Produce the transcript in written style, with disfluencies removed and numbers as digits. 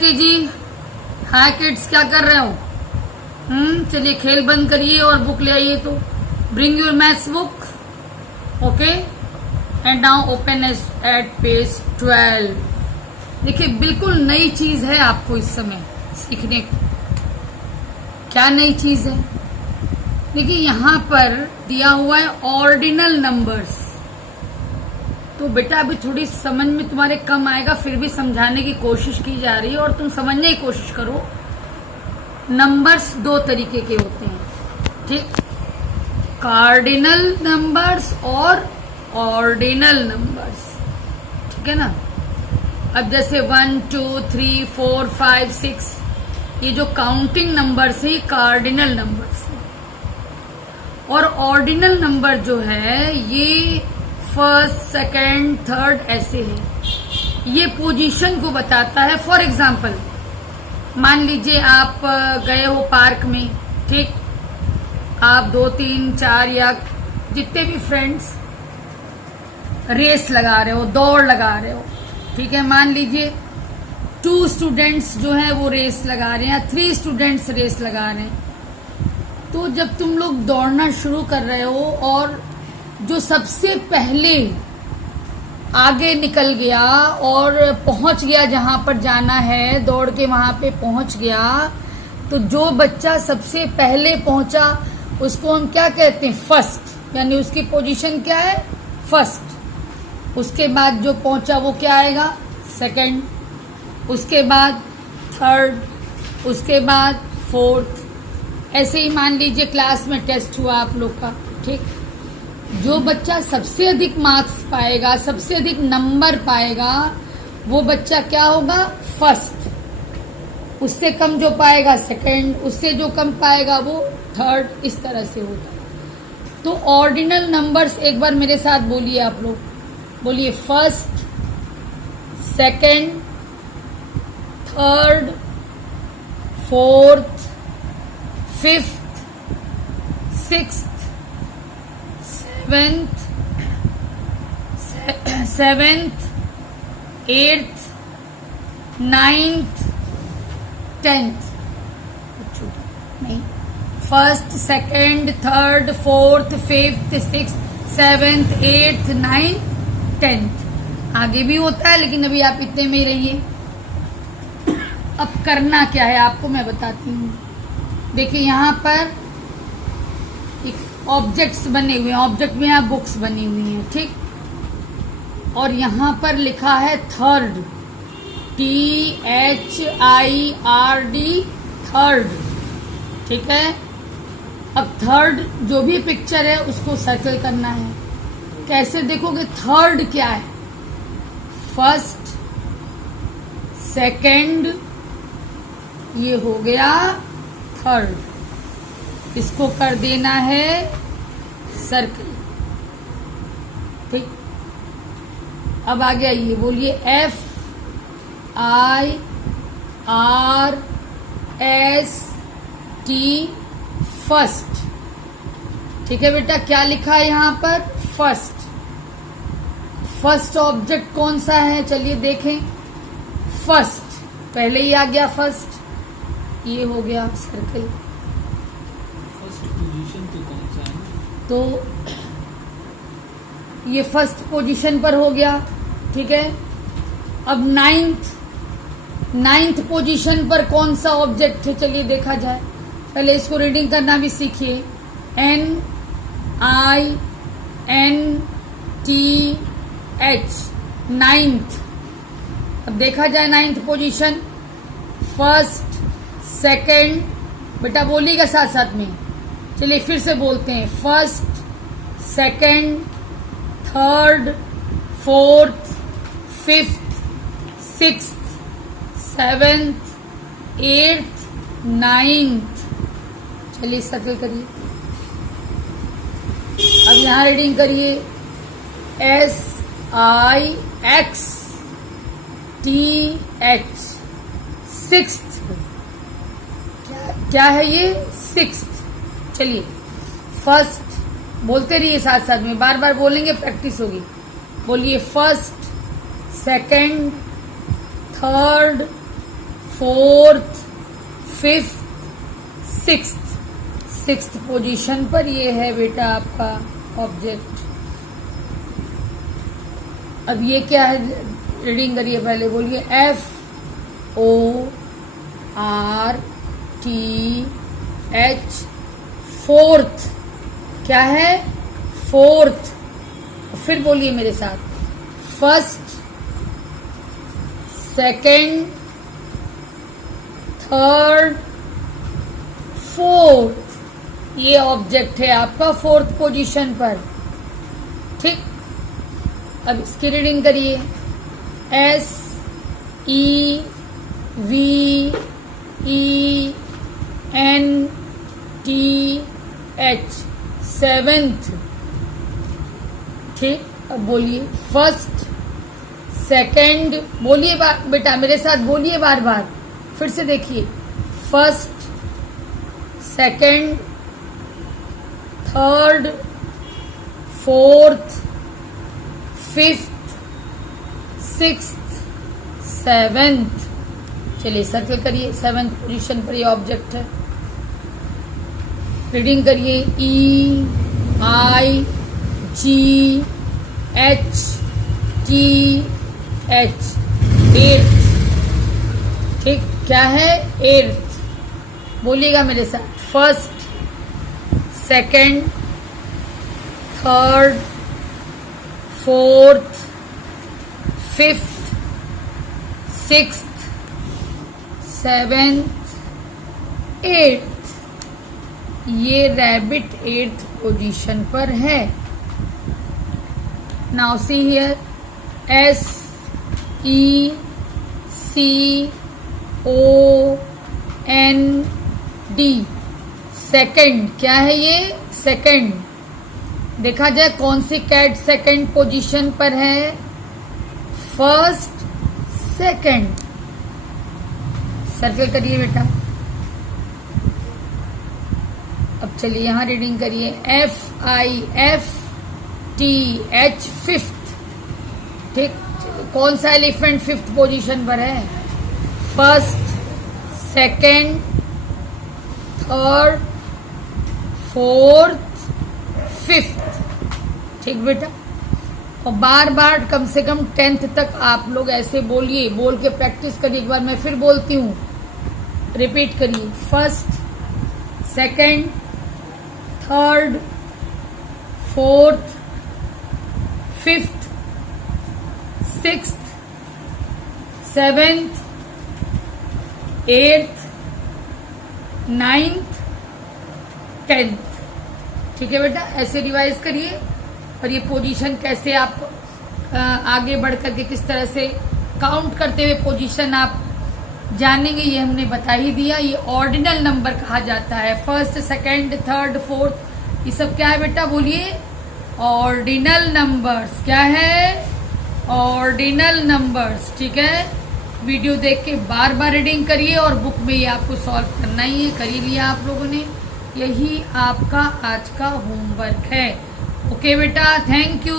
KG, हाय kids, क्या कर रहे हो? चलिए खेल बंद करिए और बुक ले आइए। तो bring your maths book, okay, and now open at page 12। देखिए बिल्कुल नई चीज है आपको इस समय सीखने को। क्या नई चीज है? देखिए यहां पर दिया हुआ है ऑर्डिनल नंबर्स। तो बेटा अभी थोड़ी समझ में तुम्हारे कम आएगा, फिर भी समझाने की कोशिश की जा रही है और तुम समझने की कोशिश करो। नंबर्स दो तरीके के होते हैं, ठीक, कार्डिनल नंबर्स और ऑर्डिनल नंबर्स, ठीक है ना। अब जैसे 1 2 3 4 5 6 ये जो काउंटिंग नंबर्स है ये कार्डिनल नंबर्स है, और ऑर्डिनल नंबर जो है ये फर्स्ट सेकंड थर्ड ऐसे है। ये पोजीशन को बताता है। फॉर एग्जाम्पल मान लीजिए आप गए हो पार्क में, ठीक, आप 2 3 4 या जितने भी फ्रेंड्स रेस लगा रहे हो, दौड़ लगा रहे हो, ठीक है। मान लीजिए 2 स्टूडेंट्स जो है वो रेस लगा रहे हैं, 3 स्टूडेंट्स रेस लगा रहे हैं। तो जब तुम लोग दौड़ना शुरू कर रहे हो और जो सबसे पहले आगे निकल गया और पहुंच गया जहां पर जाना है, दौड़ के वहां पे पहुंच गया, तो जो बच्चा सबसे पहले पहुंचा उसको हम क्या कहते हैं? फर्स्ट, यानी उसकी पोजीशन क्या है? फर्स्ट। उसके बाद जो पहुंचा वो क्या आएगा? सेकंड। उसके बाद थर्ड, उसके बाद फोर्थ। ऐसे ही मान लीजिए क्लास में टेस्ट हुआ आप लोग का, ठीक, जो बच्चा सबसे अधिक मार्क्स पाएगा, सबसे अधिक नंबर पाएगा, वो बच्चा क्या होगा? फर्स्ट। उससे कम जो पाएगा सेकंड, उससे जो कम पाएगा वो थर्ड। इस तरह से होता है। तो ऑर्डिनल नंबर्स एक बार मेरे साथ बोलिए आप लोग, बोलिए first, second, third, fourth, fifth, sixth, seventh, eighth, ninth, tenth. नहीं, first, second, third, fourth, fifth, sixth, seventh, eighth, ninth, tenth. आगे भी होता है लेकिन अभी आप इतने में ही रहिए। अब करना क्या है आपको मैं बताती हूँ। देखिए यहाँ पर ऑब्जेक्ट्स बने हुए हैं, ऑब्जेक्ट में यहाँ बुक्स बनी हुई हैं, ठीक, और यहाँ पर लिखा है थर्ड, THIRD, थर्ड, ठीक है। अब थर्ड जो भी पिक्चर है उसको सर्कल करना है। कैसे देखोगे? थर्ड क्या है? फर्स्ट, सेकंड, ये हो गया थर्ड, इसको कर देना है सर्कल, ठीक। अब आगे आइए, बोलिए FIRST, फर्स्ट, ठीक है बेटा। क्या लिखा है यहाँ पर? फर्स्ट। फर्स्ट ऑब्जेक्ट कौन सा है? चलिए देखें। फर्स्ट, पहले ही आ गया फर्स्ट, ये हो गया सर्कल। पोजीशन तो कौन सा है? तो ये फर्स्ट पोजीशन पर हो गया, ठीक है। अब नाइन्थ पोजीशन पर कौन सा ऑब्जेक्ट है? चलिए देखा जाए। पहले इसको रीडिंग करना भी सीखिए। NINTH, ninth. अब देखा जाए नाइन्थ पोजीशन, फर्स्ट, सेकंड, बेटा बोलिएगा साथ साथ में। चलिए फिर से बोलते हैं। First, second, third, fourth, fifth, sixth, seventh, eighth, ninth. चलिए सर्कल करिए। अब यहां रीडिंग करिए। SIXTH, sixth. क्या है ये? सिक्स्थ। चलिए फर्स्ट बोलते रहिए साथ साथ में, बार बार बोलेंगे, प्रैक्टिस होगी। बोलिए first, second, third, fourth, fifth, sixth position पर ये है बेटा आपका ऑब्जेक्ट। अब ये क्या है, रीडिंग करिए, पहले बोलिए FORTH, फोर्थ। क्या है? फोर्थ। फिर बोलिए मेरे साथ, फर्स्ट, सेकंड, थर्ड, फोर्थ। ये ऑब्जेक्ट है आपका फोर्थ पोजीशन पर। ठीक, अब इसकी रीडिंग करिए, SEVENTH, सेवेंथ। ठीक, अब बोलिए फर्स्ट, सेकंड, बोलिए बेटा मेरे साथ बोलिए बार बार, फिर से देखिए, first, second, third, fourth, fifth, sixth, seventh. चलिए सर्कल करिए, सेवेंथ पोजीशन पर ये ऑब्जेक्ट है। रीडिंग करिए, EIGHTH, एट्थ। ठीक, क्या है? एट्थ। बोलिएगा मेरे साथ, first, second, third, fourth, fifth, sixth, seventh, eighth. ये रैबिट एट्थ पोजीशन पर है। Now see here, SECOND, second. क्या है ये? सेकंड। देखा जाए कौन सी कैट सेकंड पोजीशन पर है? First, second. सर्कल करिए बेटा। अब चलिए यहां रीडिंग करिए, FIFTH, फिफ्थ। ठीक, कौन सा एलिफेंट फिफ्थ पोजीशन पर है? First, second, third, fourth, fifth. ठीक बेटा, और बार बार कम से कम 10th तक आप लोग ऐसे बोलिए, बोल के प्रैक्टिस करिए। एक बार मैं फिर बोलती हूँ, रिपीट करिए, first, second, third, fourth, fifth, sixth, seventh, eighth, ninth, 10th। ठीक है बेटा, ऐसे रिवाइज करिए। और ये पोजीशन कैसे आप आगे बढ़ करके किस तरह से काउंट करते हुए पोजीशन आप जानेंगे, ये हमने बता ही दिया। ये ऑर्डिनल नंबर कहा जाता है। फर्स्ट, सेकंड, थर्ड, फोर्थ, ये सब क्या है बेटा? बोलिए, ऑर्डिनल नंबर्स। क्या है? Ordinal numbers. ठीक है, वीडियो देख के बार बार रीडिंग करिए और बुक में ये आपको सॉल्व करना ही है। कर ही लिया आप लोगों ने, यही आपका आज का होमवर्क है। ओके बेटा, थैंक यू।